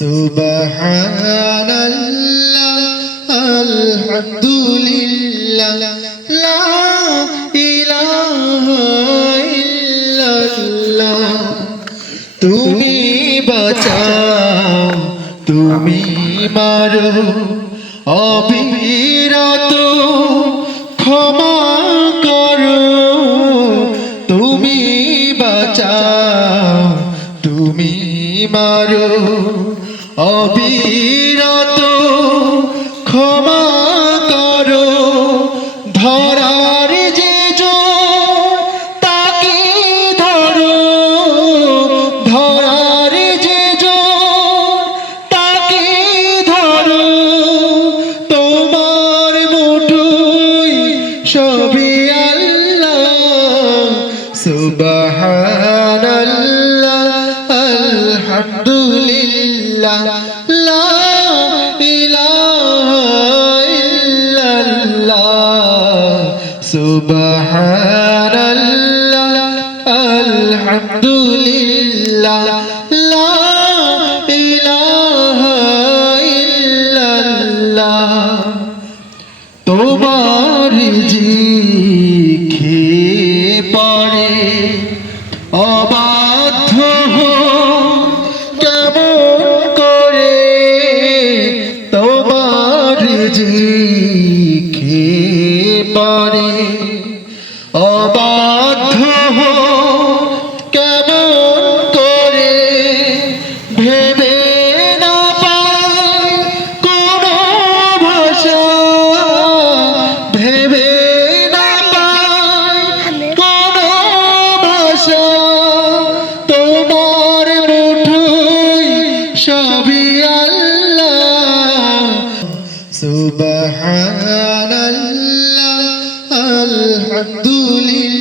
সুবহানাল্লাহ আলহামদুলিল্লাহ লা ইলাহা ইল্লাল্লাহ। তুমি বাঁচাও তুমি মারো অবিরত ক্ষমা করো। তুমি বাঁচাও তুমি মারো অবিরত ক্ষমা করো। ধরার যে জোর তাকে ধরো, ধরার যে জোর তাকে ধরো। তোমার মুঠোয় সবই আল্লাহ। সুবহানাল্লাহ আলহামদুলিল্লাহ লা ইলাহা ইল্লাল্লাহ। সুবহানাল্লাহ আলহামদুলিল্লাহ লা ইলাহা ইল্লাল্লাহ। তোমার জিখে পড়ে অবাধ্য কেমন করে। তোমার জিখে পড়ে অবাধ্য কেমন করে। ভেবে না পাই কোনো ভাষা, ভেবে না পাই কোনো ভাষা। তোমার মুঠোয় সবই আল্লাহ। সুবহানাল্লাহ আলহামদুলিল্লাহ।